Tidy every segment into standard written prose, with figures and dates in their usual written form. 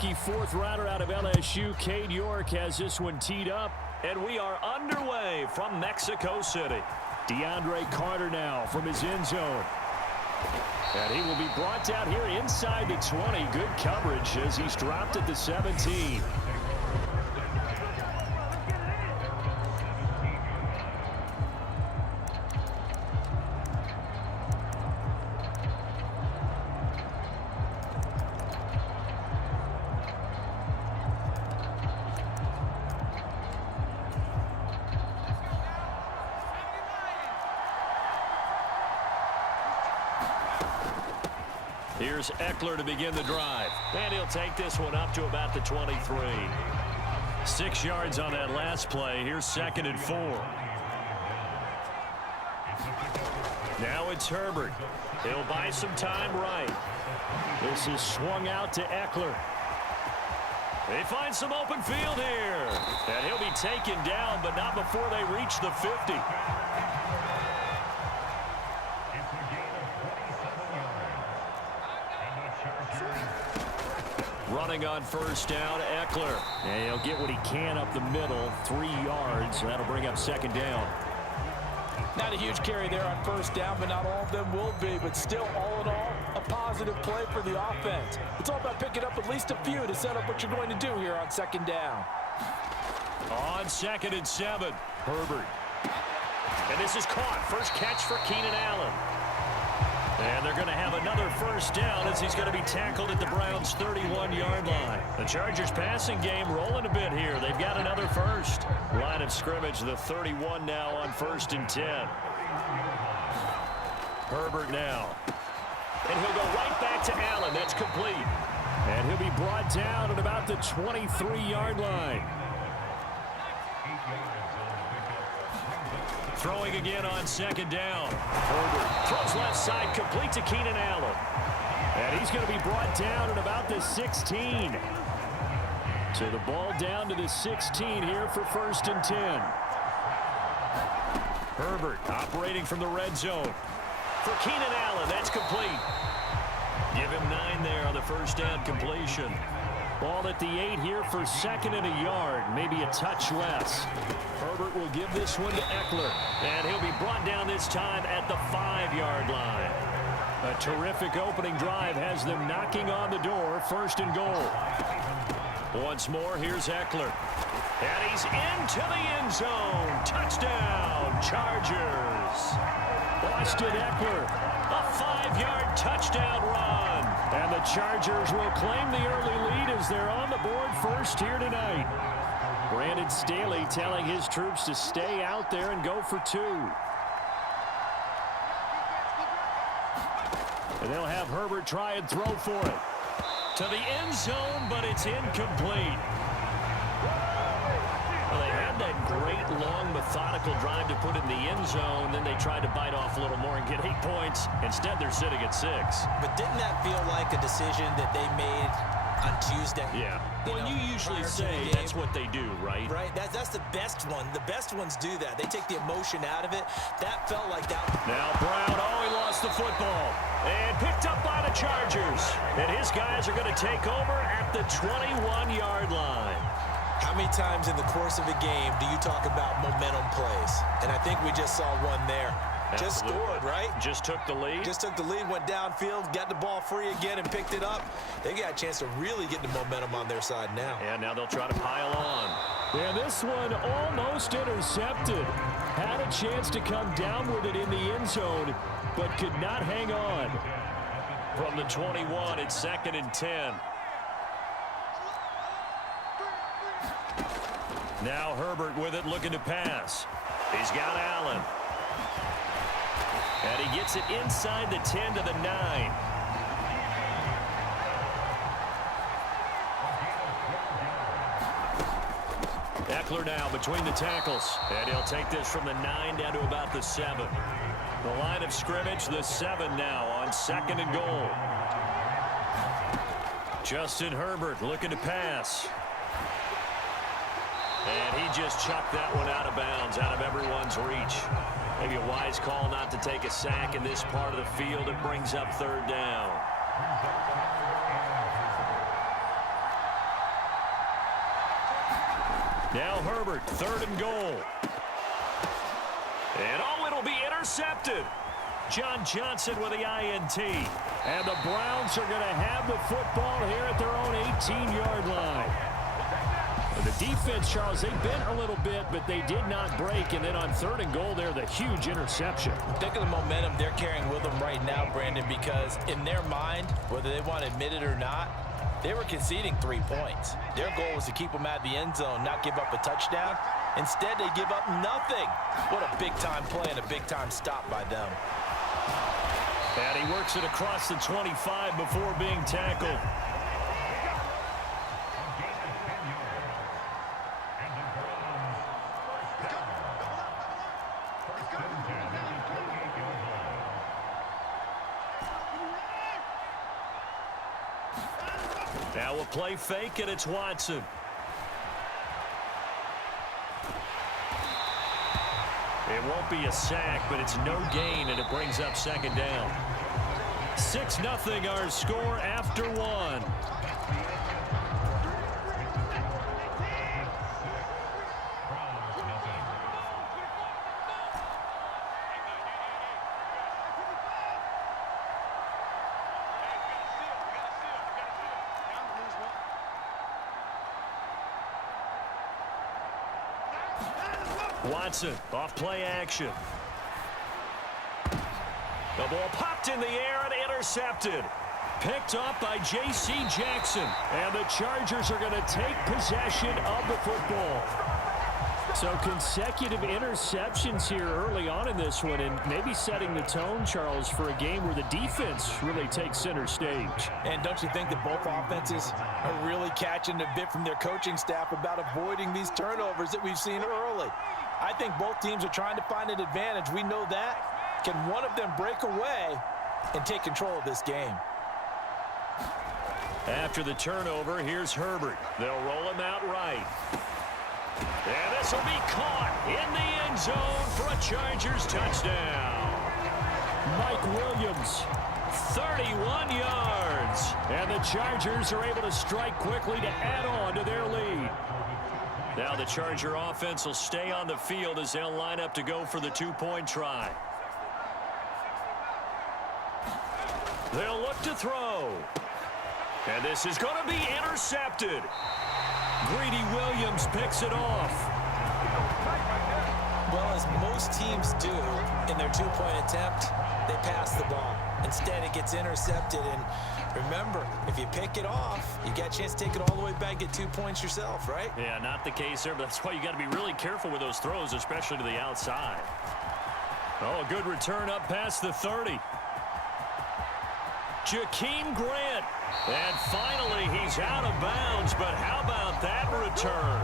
rookie fourth-rounder out of LSU, Cade York, has this one teed up. And we are underway from Mexico City. DeAndre Carter now from his end zone. And he will be brought down here inside the 20. Good coverage as he's dropped at the 17. Here's Eckler to begin the drive. And he'll take this one up to about the 23. 6 yards on that last play. Here's 2nd and 4. Now it's Herbert. He'll buy some time right. This is swung out to Eckler. They find some open field here. And he'll be taken down, but not before they reach the 50. Running on first down, Eckler. And he'll get what he can up the middle, 3 yards. That'll bring up 2nd down. Not a huge carry there on first down, but not all of them will be. But still, all in all, a positive play for the offense. It's all about picking up at least a few to set up what you're going to do here on 2nd down. On 2nd and 7, Herbert. And this is caught. First catch for Keenan Allen. And they're going to have another first down as he's going to be tackled at the Browns' 31-yard line. The Chargers passing game rolling a bit here. They've got another first. Line of scrimmage, the 31 now on 1st and 10. Herbert now. And he'll go right back to Allen. That's complete. And he'll be brought down at about the 23-yard line. Throwing again on 2nd down. Herbert throws left side, complete to Keenan Allen. And he's going to be brought down at about the 16. So the ball down to the 16 here for 1st and 10. Herbert operating from the red zone. For Keenan Allen, that's complete. Give him 9 there on the first down completion. Ball at the 8 here for 2nd and a yard, maybe a touch less. Herbert will give this one to Eckler, and he'll be brought down this time at the 5-yard line. A terrific opening drive has them knocking on the door, 1st and goal. Once more, here's Eckler. And he's into the end zone. Touchdown, Chargers. Austin Eckler, a 5-yard touchdown run. And the Chargers will claim the early lead as they're on the board first here tonight. Brandon Staley telling his troops to stay out there and go for 2. And they'll have Herbert try and throw for it. To the end zone, but it's incomplete. Well, they had that great, long, methodical drive to put in the end zone. Then they tried to bite off a little more and get 8 points. Instead, they're sitting at 6. But didn't that feel like a decision that they made on Tuesday? Yeah. Well, you usually say that's what they do, right? Right. That's the best one. The best ones do that. They take the emotion out of it. That felt like that. Now Brown, he lost the football. And picked up by the Chargers. And his guys are going to take over at the 21-yard line. How many times in the course of a game do you talk about momentum plays? And I think we just saw one there. Absolutely. Just scored, right? Just took the lead. Just took the lead, went downfield, got the ball free again, and picked it up. They got a chance to really get the momentum on their side now. And now they'll try to pile on. And this one almost intercepted. Had a chance to come down with it in the end zone, but could not hang on. From the 21, it's 2nd and 10. Now Herbert with it, looking to pass. He's got Allen. And he gets it inside the 10 to the 9. Eckler now between the tackles. And he'll take this from the 9 down to about the 7. The line of scrimmage, the 7 now on 2nd and goal. Justin Herbert looking to pass. And he just chucked that one out of bounds, out of everyone's reach. Maybe a wise call not to take a sack in this part of the field. It brings up 3rd down. Now Herbert, 3rd and goal. And it'll be intercepted. John Johnson with the INT. And the Browns are going to have the football here at their own 18-yard line. The defense, Charles, they bent a little bit, but they did not break. And then on 3rd and goal there, the huge interception. Think of the momentum they're carrying with them right now, Brandon, because in their mind, whether they want to admit it or not, they were conceding 3 points. Their goal was to keep them out of the end zone, not give up a touchdown. Instead, they give up nothing. What a big-time play and a big-time stop by them. And he works it across the 25 before being tackled. Now we'll play fake, and it's Watson. It won't be a sack, but it's no gain, and it brings up 2nd down. 6-0 our score after 1. Watson, off play action. The ball popped in the air and intercepted. Picked off by J.C. Jackson. And the Chargers are going to take possession of the football. So consecutive interceptions here early on in this one, and maybe setting the tone, Charles, for a game where the defense really takes center stage. And don't you think that both offenses are really catching a bit from their coaching staff about avoiding these turnovers that we've seen early? I think both teams are trying to find an advantage. We know that. Can one of them break away and take control of this game? After the turnover, here's Herbert. They'll roll him out right. And this will be caught in the end zone for a Chargers touchdown. Mike Williams, 31 yards. And the Chargers are able to strike quickly to add on to their lead. Now the Charger offense will stay on the field as they'll line up to go for the 2-point try. They'll look to throw. And this is going to be intercepted. Greedy Williams picks it off. Well, as most teams do in their 2-point attempt, they pass the ball. Instead, it gets intercepted. And remember, if you pick it off, you get a chance to take it all the way back, get 2 points yourself, right? Yeah, not the case there, but that's why you got to be really careful with those throws, especially to the outside. Oh, a good return up past the 30. Jakeem Grant. And finally, he's out of bounds, but how about that return?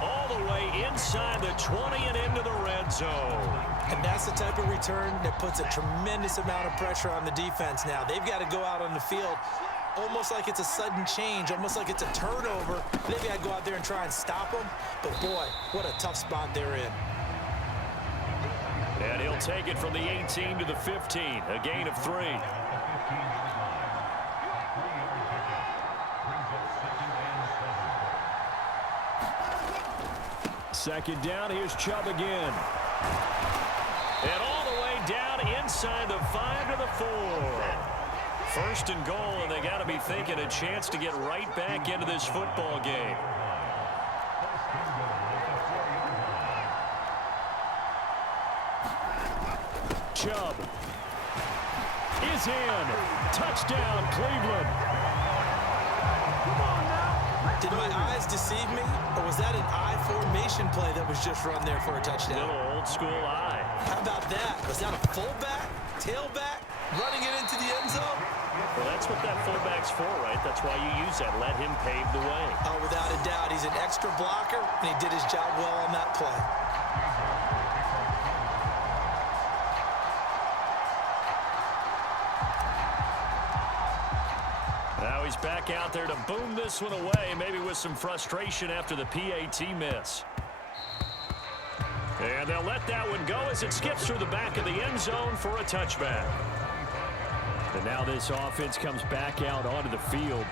All the way inside the 20 and into the red zone. And that's the type of return that puts a tremendous amount of pressure on the defense now. They've got to go out on the field almost like it's a sudden change, almost like it's a turnover. They've got to go out there and try and stop them. But, boy, what a tough spot they're in. And he'll take it from the 18 to the 15, a gain of 3. Second down, here's Chubb again. And all the way down inside the 5 to the 4. 1st and goal, and they got to be thinking a chance to get right back into this football game. Chubb is in. Touchdown, Cleveland. Did my eyes deceive me, or was that an I formation play that was just run there for a touchdown? Little old school eye. How about that? Was that a fullback, tailback, running it into the end zone? Well, that's what that fullback's for, right? That's why you use that. Let him pave the way. Oh, without a doubt. He's an extra blocker, and he did his job well on that play. Now he's back out there to boom this one away, maybe with some frustration after the PAT miss. And they'll let that one go as it skips through the back of the end zone for a touchback. And now this offense comes back out onto the field.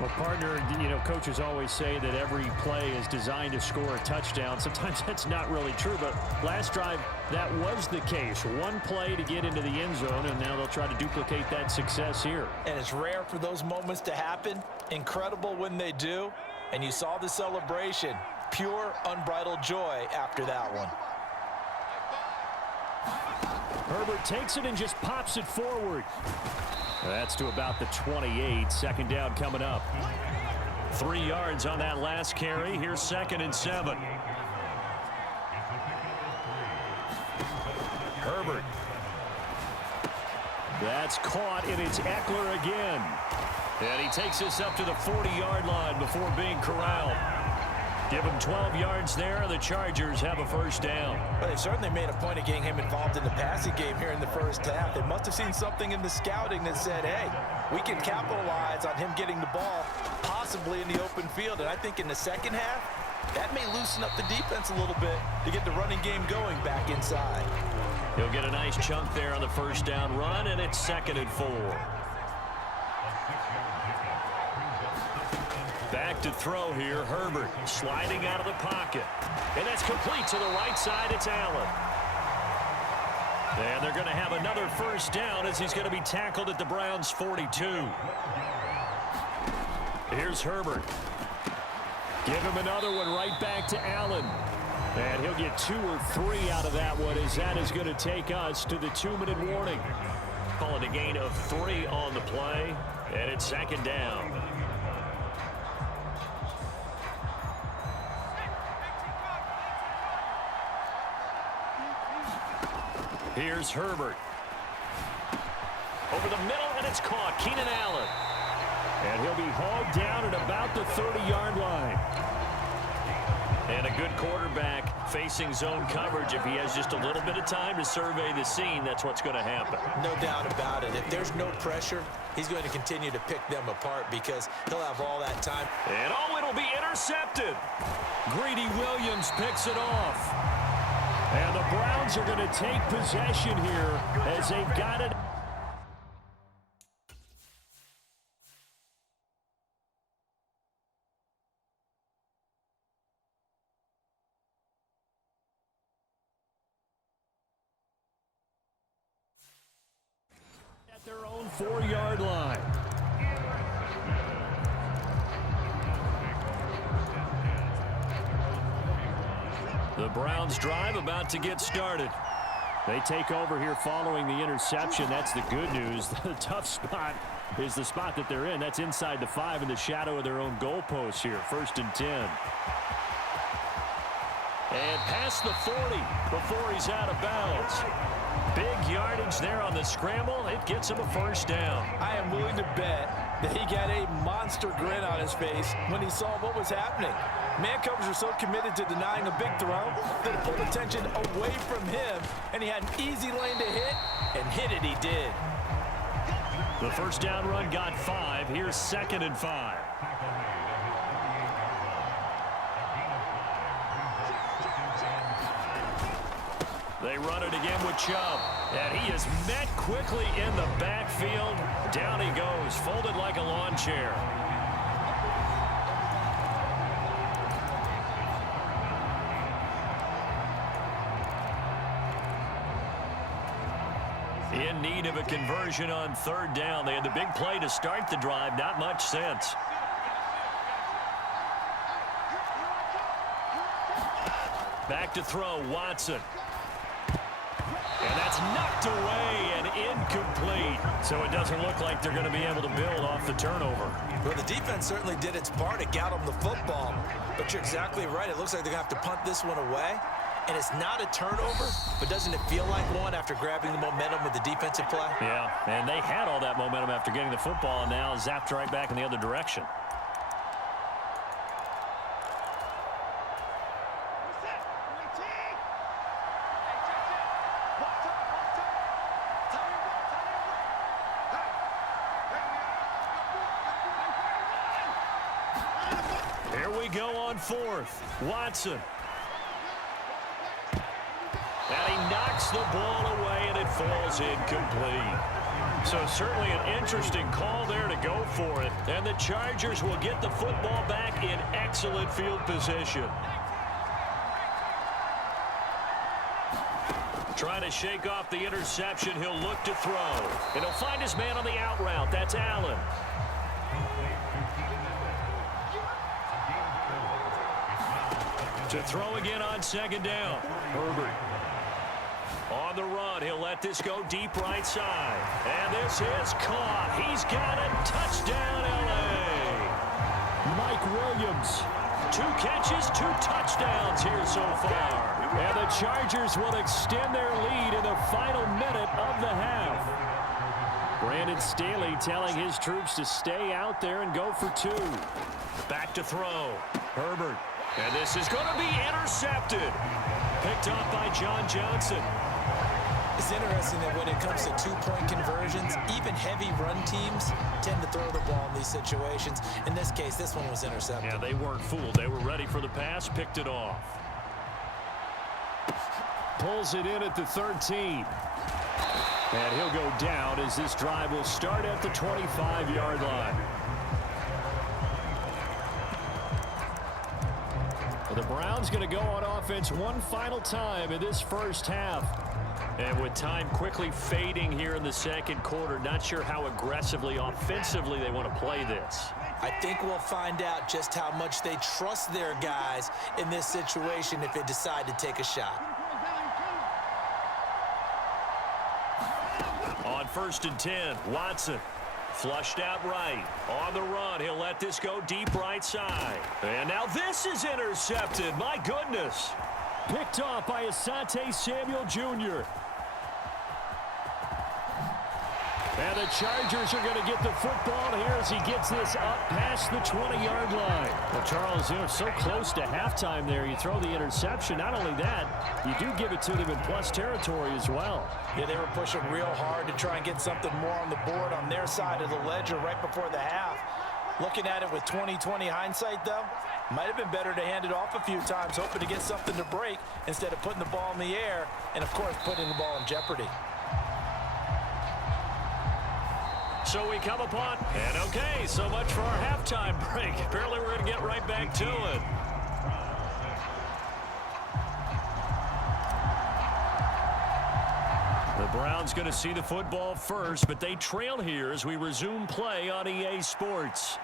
Well, partner, you know, coaches always say that every play is designed to score a touchdown. Sometimes that's not really true, but last drive, that was the case. One play to get into the end zone, and now they'll try to duplicate that success here. And it's rare for those moments to happen. Incredible when they do. And you saw the celebration. Pure, unbridled joy after that one. Herbert takes it and just pops it forward. That's to about the 28. Second down coming up. 3 yards on that last carry. Here's 2nd and 7. Herbert. That's caught, and it's Eckler again. And he takes this up to the 40-yard line before being corralled. Give him 12 yards there. The Chargers have a first down. Well, they've certainly made a point of getting him involved in the passing game here in the first half. They must have seen something in the scouting that said, hey, we can capitalize on him getting the ball possibly in the open field. And I think in the second half, that may loosen up the defense a little bit to get the running game going back inside. He'll get a nice chunk there on the first down run, and it's 2nd and 4. Back to throw here, Herbert sliding out of the pocket. And that's complete to the right side. It's Allen. And they're going to have another first down as he's going to be tackled at the Browns' 42. Here's Herbert. Give him another one right back to Allen. And he'll get 2 or 3 out of that one as that is going to take us to the 2-minute warning. Calling a gain of 3 on the play, and it's 2nd down. Here's Herbert. Over the middle, and it's caught. Keenan Allen. And he'll be hauled down at about the 30-yard line. And a good quarterback facing zone coverage. If he has just a little bit of time to survey the scene, that's what's going to happen. No doubt about it. If there's no pressure, he's going to continue to pick them apart because he'll have all that time. And oh, it'll be intercepted. Greedy Williams picks it off. And the Browns are going to take possession here as they've got it. At their own 4-yard line. The Browns drive about to get started. They take over here following the interception. That's the good news. The tough spot is the spot that they're in. That's inside the 5 in the shadow of their own goalpost here. 1st and 10. And past the 40 before he's out of bounds. Big yardage there on the scramble. It gets him a first down. I am willing to bet that he got a monster grin on his face when he saw what was happening. Man covers are so committed to denying a big throw that it pulled attention away from him, and he had an easy lane to hit, and hit it he did. The first down run got 5. Here's 2nd and 5. They run it again with Chubb. And he is met quickly in the backfield. Down he goes, folded like a lawn chair. In need of a conversion on 3rd down. They had the big play to start the drive. Not much sense. Back to throw, Watson. And that's knocked away and incomplete. So it doesn't look like they're going to be able to build off the turnover. Well, the defense certainly did its part to get them the football. But you're exactly right. It looks like they're going to have to punt this one away. And it's not a turnover, but doesn't it feel like one after grabbing the momentum with the defensive play? Yeah, and they had all that momentum after getting the football and now zapped right back in the other direction. Here we go on 4th. Watson. And he knocks the ball away, and it falls incomplete. So certainly an interesting call there to go for it. And the Chargers will get the football back in excellent field position. Trying to shake off the interception. He'll look to throw. And he'll find his man on the out route. That's Allen. To throw again on second down. Herbert. On the run, he'll let this go deep right side. And this is caught. He's got it. Touchdown, L.A. Mike Williams. 2 catches, 2 touchdowns here so far. And the Chargers will extend their lead in the final minute of the half. Brandon Staley telling his troops to stay out there and go for 2. Back to throw. Herbert. And this is going to be intercepted. Picked up by John Johnson. It's interesting that when it comes to 2-point conversions, even heavy run teams tend to throw the ball in these situations. In this case, this one was intercepted. Yeah, they weren't fooled. They were ready for the pass, picked it off. Pulls it in at the 13. And he'll go down as this drive will start at the 25-yard line. The Browns going to go on offense one final time in this first half. And with time quickly fading here in the second quarter, not sure how aggressively, offensively they want to play this. I think we'll find out just how much they trust their guys in this situation if they decide to take a shot. On 1st and 10, Watson. Flushed out right. On the run, he'll let this go deep right side. And now this is intercepted. My goodness. Picked off by Asante Samuel Jr. And the Chargers are going to get the football here as he gets this up past the 20-yard line. Well, Charles, so close to halftime there. You throw the interception. Not only that, you do give it to them in plus territory as well. Yeah, they were pushing real hard to try and get something more on the board on their side of the ledger right before the half. Looking at it with 20/20 hindsight, though, might have been better to hand it off a few times, hoping to get something to break instead of putting the ball in the air and, of course, putting the ball in jeopardy. So we come upon, and okay, so much for our halftime break. Apparently we're going to get right back to it. The Browns going to see the football first, but they trail here as we resume play on EA Sports.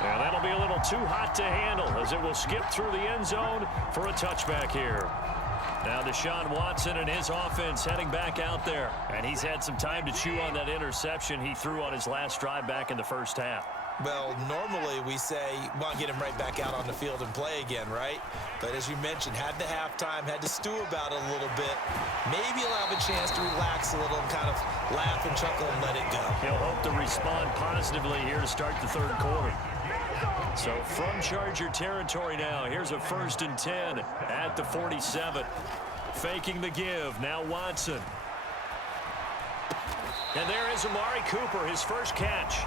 And that'll be a little too hot to handle as it will skip through the end zone for a touchback here. Now Deshaun Watson and his offense heading back out there. And he's had some time to chew on that interception he threw on his last drive back in the first half. Well, normally we say, well, get him right back out on the field and play again, right? But as you mentioned, had the halftime, had to stew about it a little bit. Maybe he'll have a chance to relax a little and kind of laugh and chuckle and let it go. He'll hope to respond positively here to start the third quarter. So from Charger territory now, here's a 1st and 10 at the 47. Faking the give, now Watson. And there is Amari Cooper, his first catch.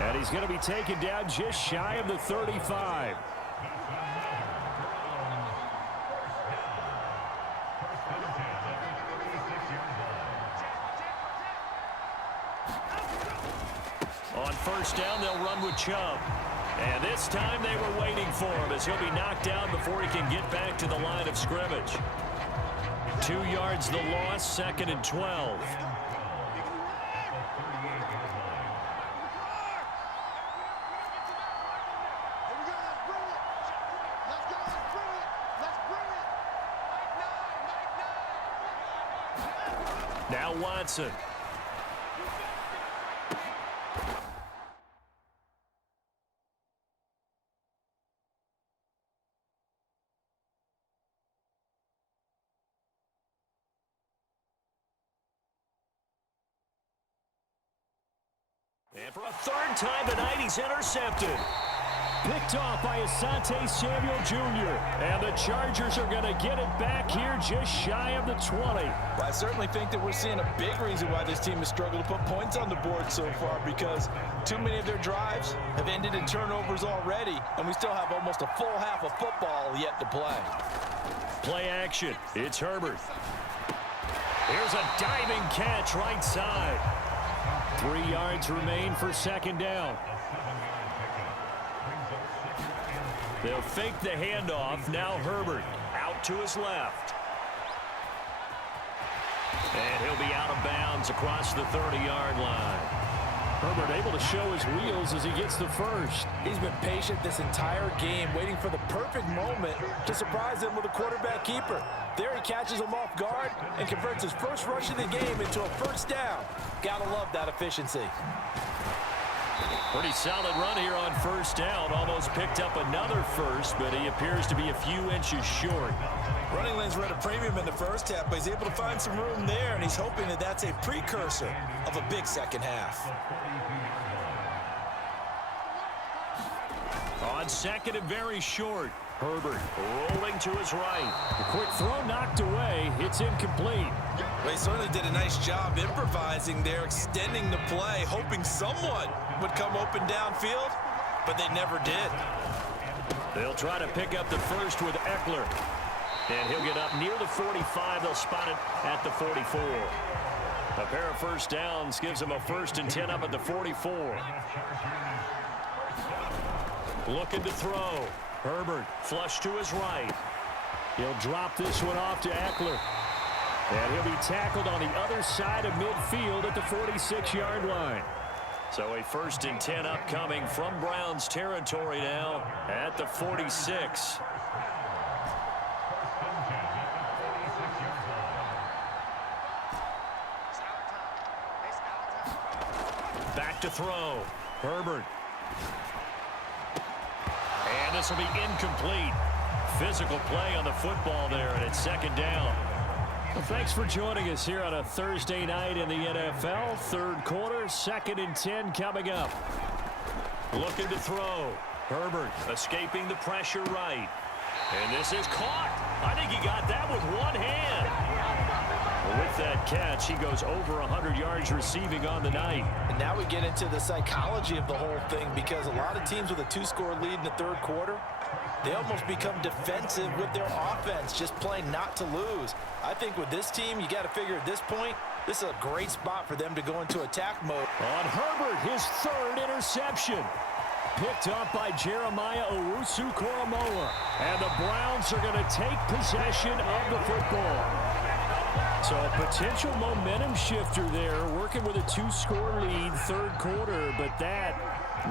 And he's going to be taken down just shy of the 35. On 1st down, they'll run with Chubb. And this time they were waiting for him as he'll be knocked down before he can get back to the line of scrimmage. 2 yards the loss, 2nd and 12. Now Watson. And for a 3rd time tonight, he's intercepted. Picked off by Asante Samuel Jr. And the Chargers are going to get it back here just shy of the 20. Well, I certainly think that we're seeing a big reason why this team has struggled to put points on the board so far, because too many of their drives have ended in turnovers already, and we still have almost a full half of football yet to play. Play action. It's Herbert. Here's a diving catch right side. 3 yards remain for second down. They'll fake the handoff. Now Herbert out to his left. And he'll be out of bounds across the 30-yard line. Herbert able to show his wheels as he gets the first. He's been patient this entire game, waiting for the perfect moment to surprise him with a quarterback keeper. There he catches him off guard and converts his first rush of the game into a first down. Gotta love that efficiency. Pretty solid run here on first down. Almost picked up another first, but he appears to be a few inches short. Running lanes were at a premium in the first half, but he's able to find some room there, and he's hoping that that's a precursor of a big second half. On second and very short. Herbert rolling to his right. A quick throw knocked away. It's incomplete. Well, he certainly did a nice job improvising there, extending the play, hoping someone would come open downfield, but they never did. They'll try to pick up the first with Eckler. And he'll get up near the 45. They'll spot it at the 44. A pair of first downs gives them a 1st and 10 up at the 44. Looking to throw. Herbert flush to his right. He'll drop this one off to Eckler. And he'll be tackled on the other side of midfield at the 46-yard line. So a 1st and 10 upcoming from Browns territory now at the 46. Back to throw. Herbert. And this will be incomplete. Physical play on the football there, and it's second down. Well, thanks for joining us here on a Thursday night in the NFL. Third quarter, 2nd and 10 coming up. Looking to throw. Herbert escaping the pressure right. And this is caught. I think he got that with one hand. With that catch, he goes over 100 yards receiving on the night. And now we get into the psychology of the whole thing, because a lot of teams with a 2-score lead in the third quarter, they almost become defensive with their offense, just playing not to lose. I think with this team, you got to figure at this point, this is a great spot for them to go into attack mode. On Herbert, his 3rd interception. Picked up by Jeremiah Owusu-Koramoah. And the Browns are going to take possession of the football. So a potential momentum shifter there, working with a 2-score lead, third quarter, but that,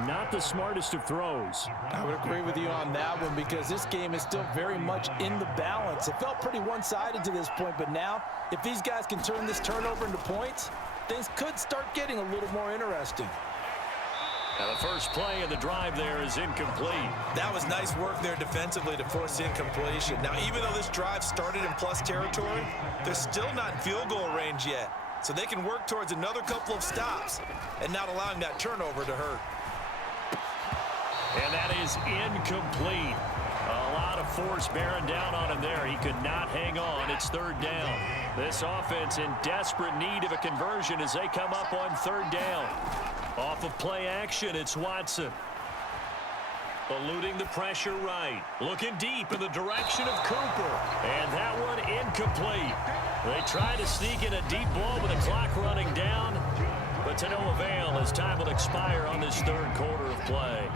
not the smartest of throws. I would agree with you on that one, because this game is still very much in the balance. It felt pretty one-sided to this point, but now, if these guys can turn this turnover into points, things could start getting a little more interesting. Now the first play of the drive there is incomplete. That was nice work there defensively to force incompletion. Now, even though this drive started in plus territory, they're still not in field goal range yet. So they can work towards another couple of stops and not allowing that turnover to hurt. And that is incomplete. A lot of force bearing down on him there. He could not hang on. It's 3rd down. This offense in desperate need of a conversion as they come up on 3rd down. Off of play action, it's Watson. Eluding the pressure right. Looking deep in the direction of Cooper. And that one incomplete. They try to sneak in a deep ball with the clock running down. But to no avail as time will expire on this third quarter of play.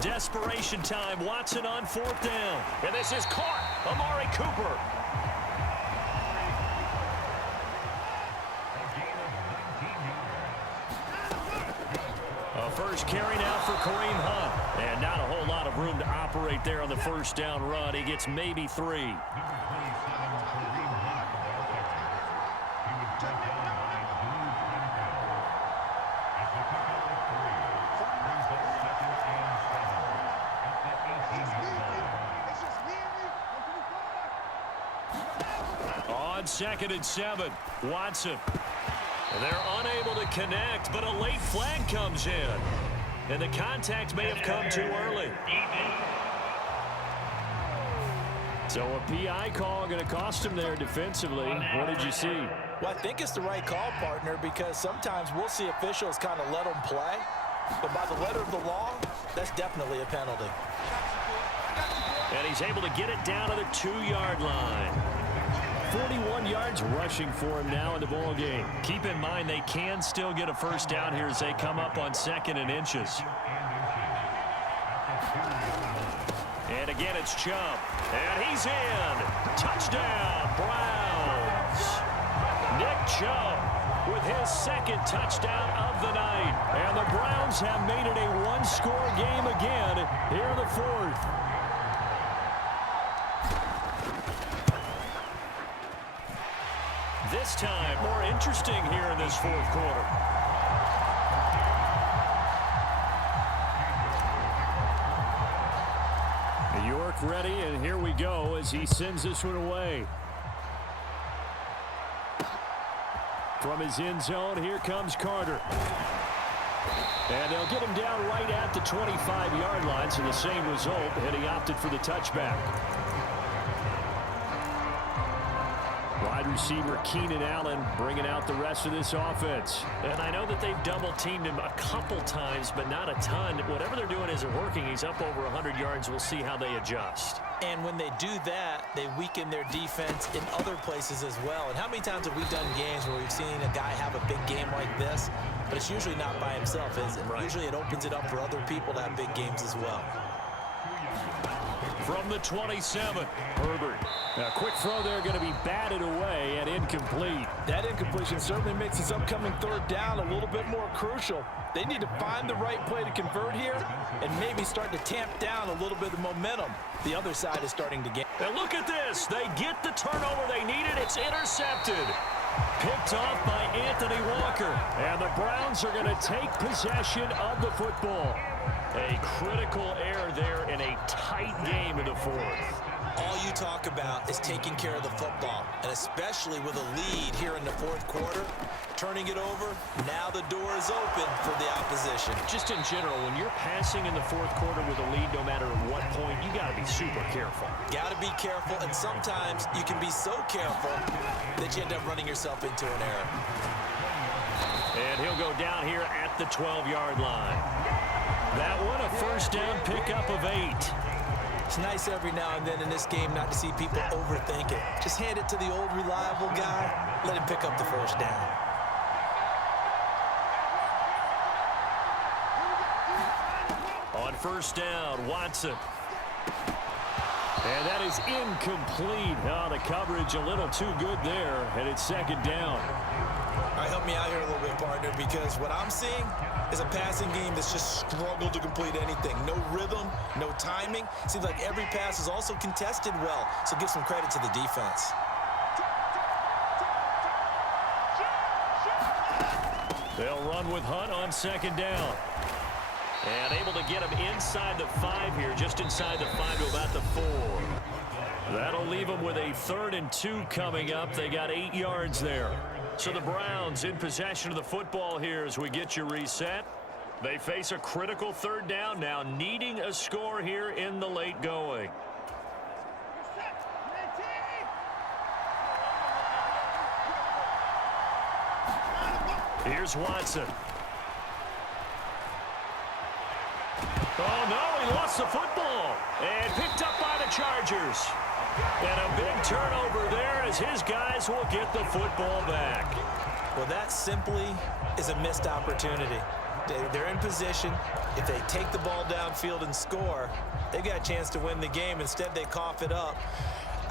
Desperation time. Watson on 4th down. And this is caught. Amari Cooper. First carry now for Kareem Hunt. And not a whole lot of room to operate there on the first down run. He gets maybe 3. On 2nd and 7, Watson. And they're unable to connect, but a late flag comes in. And the contact may have come too early. So a PI call going to cost him there defensively. What did you see? Well, I think it's the right call, partner, because sometimes we'll see officials kind of let them play. But by the letter of the law, that's definitely a penalty. And he's able to get it down to the 2-yard line. 41 yards rushing for him now in the ball game. Keep in mind they can still get a first down here as they come up on 2nd and inches. And again, it's Chubb. And he's in. Touchdown, Browns. Nick Chubb with his 2nd touchdown of the night. And the Browns have made it a one-score game again here in the 4th. This time, more interesting here in this 4th quarter. York ready, and here we go as he sends this one away. From his end zone, here comes Carter. And they'll get him down right at the 25-yard line, so the same result, and he opted for the touchback. Wide receiver Keenan Allen bringing out the rest of this offense. And I know that they've double-teamed him a couple times, but not a ton. Whatever they're doing isn't working. He's up over 100 yards. We'll see how they adjust. And when they do that, they weaken their defense in other places as well. And how many times have we done games where we've seen a guy have a big game like this, but it's usually not by himself, is it? Right. Usually it opens it up for other people to have big games as well. From the 27, Herbert. A quick throw there going to be batted away and incomplete. That incompletion certainly makes this upcoming 3rd down a little bit more crucial. They need to find the right play to convert here and maybe start to tamp down a little bit of momentum. The other side is starting to gain. And look at this. They get the turnover they needed. It's intercepted. Picked off by Anthony Walker. And the Browns are going to take possession of the football. A critical error there in a tight game in the 4th. All you talk about is taking care of the football, and especially with a lead here in the 4th quarter, turning it over, now the door is open for the opposition. Just in general, when you're passing in the 4th quarter with a lead, no matter at what point, you got to be super careful. Got to be careful, and sometimes you can be so careful that you end up running yourself into an error. And he'll go down here at the 12-yard line. That one, a first down pickup of 8. It's nice every now and then in this game not to see people overthink it. Just hand it to the old reliable guy. Let him pick up the first down. On first down, Watson. And that is incomplete. Oh, the coverage a little too good there, and it's 2nd down. All right, help me out here a little bit, partner, because what I'm seeing is a passing game that's just struggled to complete anything. No rhythm, no timing. Seems like every pass is also contested well, so give some credit to the defense. They'll run with Hunt on 2nd down. And able to get him inside the 5 here, just inside the 5 to about the 4. That'll leave them with a 3rd and 2 coming up. They got 8 yards there. So the Browns in possession of the football here as we get you reset. They face a critical 3rd down now, needing a score here in the late going. Here's Watson. Oh, no, he lost the football. And picked up by the Chargers. And a big turnover there as his guys will get the football back. Well, that simply is a missed opportunity. They're in position. If they take the ball downfield and score, they've got a chance to win the game. Instead, they cough it up.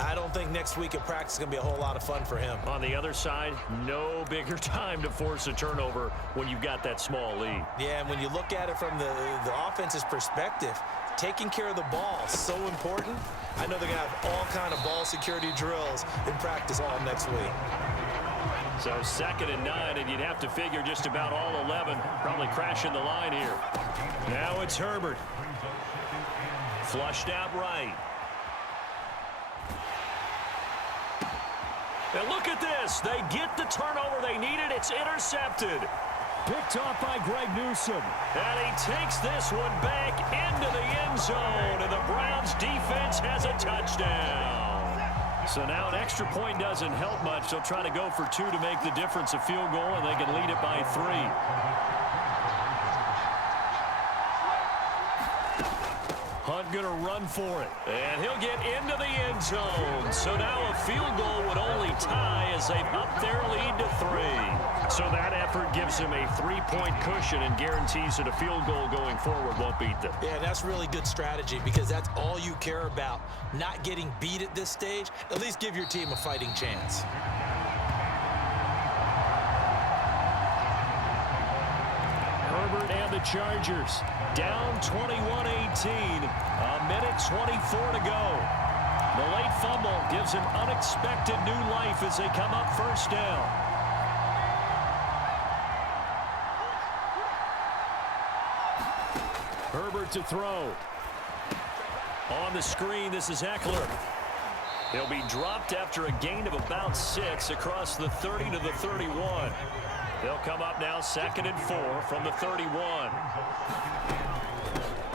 I don't think next week at practice is going to be a whole lot of fun for him. On the other side, no bigger time to force a turnover when you've got that small lead. Yeah, and when you look at it from the offense's perspective, taking care of the ball is so important. I know they're going to have all kind of ball security drills in practice all next week. So 2nd and 9, and you'd have to figure just about all 11 probably crashing the line here. Now it's Herbert. Flushed out right. And look at this. They get the turnover they needed. It's intercepted. Picked off by Greg Newsome. And he takes this one back into the end zone. And the Browns defense has a touchdown. So now an extra point doesn't help much. They'll try to go for 2 to make the difference a field goal, and they can lead it by 3. Hunt going to run for it. And he'll get into the end zone. So now a field goal would only tie as they've upped their lead to 3. So that effort gives him a 3-point cushion and guarantees that a field goal going forward won't beat them. Yeah, that's really good strategy because that's all you care about. Not getting beat at this stage. At least give your team a fighting chance. Herbert and the Chargers down 21-18. A minute 24 to go. The late fumble gives him unexpected new life as they come up first down. Herbert to throw. On the screen, this is Eckler. He'll be dropped after a gain of about 6 across the 30 to the 31. They'll come up now 2nd and 4 from the 31.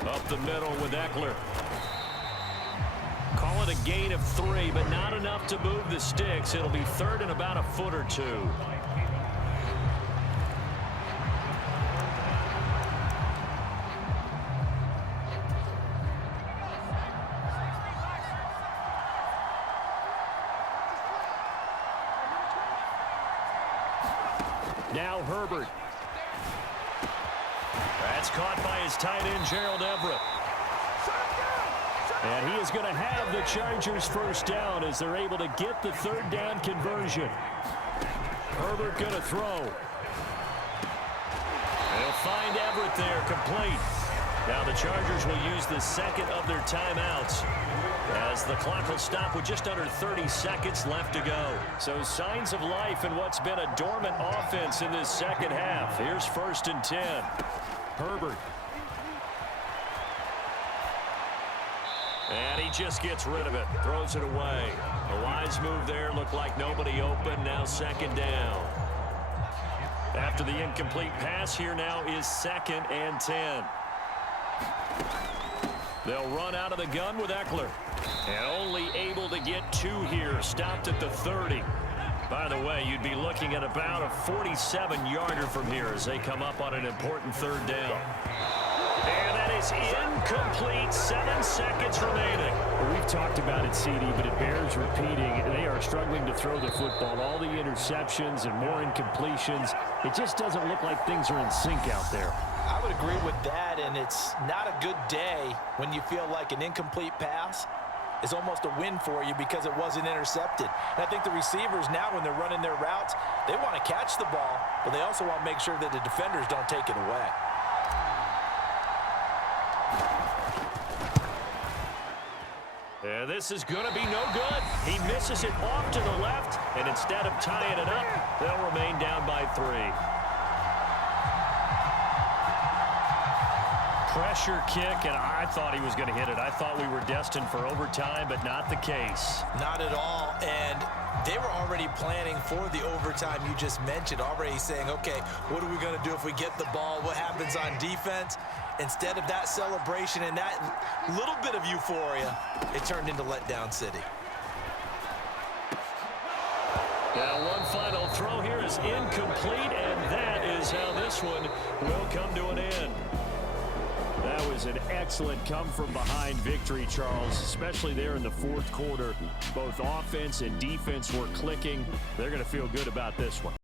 Up the middle with Eckler. Call it a gain of 3, but not enough to move the sticks. It'll be 3rd and about a foot or 2. Now Herbert. That's caught by his tight end, Gerald Everett. And he is going to have the Chargers first down as they're able to get the 3rd down conversion. Herbert going to throw. They'll find Everett there, complete. Now the Chargers will use the 2nd of their timeouts as the clock will stop with just under 30 seconds left to go. So signs of life in what's been a dormant offense in this second half. Here's 1st and 10. Herbert. And he just gets rid of it. Throws it away. A wise move there. Looked like nobody open. Now 2nd down. After the incomplete pass, here now is 2nd and 10. They'll run out of the gun with Eckler. And only able to get 2 here. Stopped at the 30. By the way, you'd be looking at about a 47-yarder from here as they come up on an important 3rd down. And that is incomplete. 7 seconds remaining. Well, we've talked about it, CD, but it bears repeating. They are struggling to throw the football. All the interceptions and more incompletions. It just doesn't look like things are in sync out there. I would agree with that, and it's not a good day when you feel like an incomplete pass is almost a win for you because it wasn't intercepted. And I think the receivers now, when they're running their routes, they want to catch the ball, but they also want to make sure that the defenders don't take it away. And this is going to be no good. He misses it off to the left, and instead of tying it up, they'll remain down by 3. Pressure kick, and I thought he was going to hit it. I thought we were destined for overtime, but not the case. Not at all, and they were already planning for the overtime you just mentioned, already saying, okay, what are we going to do if we get the ball? What happens on defense? Instead of that celebration and that little bit of euphoria, it turned into letdown city. Now one final throw here is incomplete, and that is how this one will come to an end. That was an excellent come-from-behind victory, Charles, especially there in the 4th quarter. Both offense and defense were clicking. They're going to feel good about this one.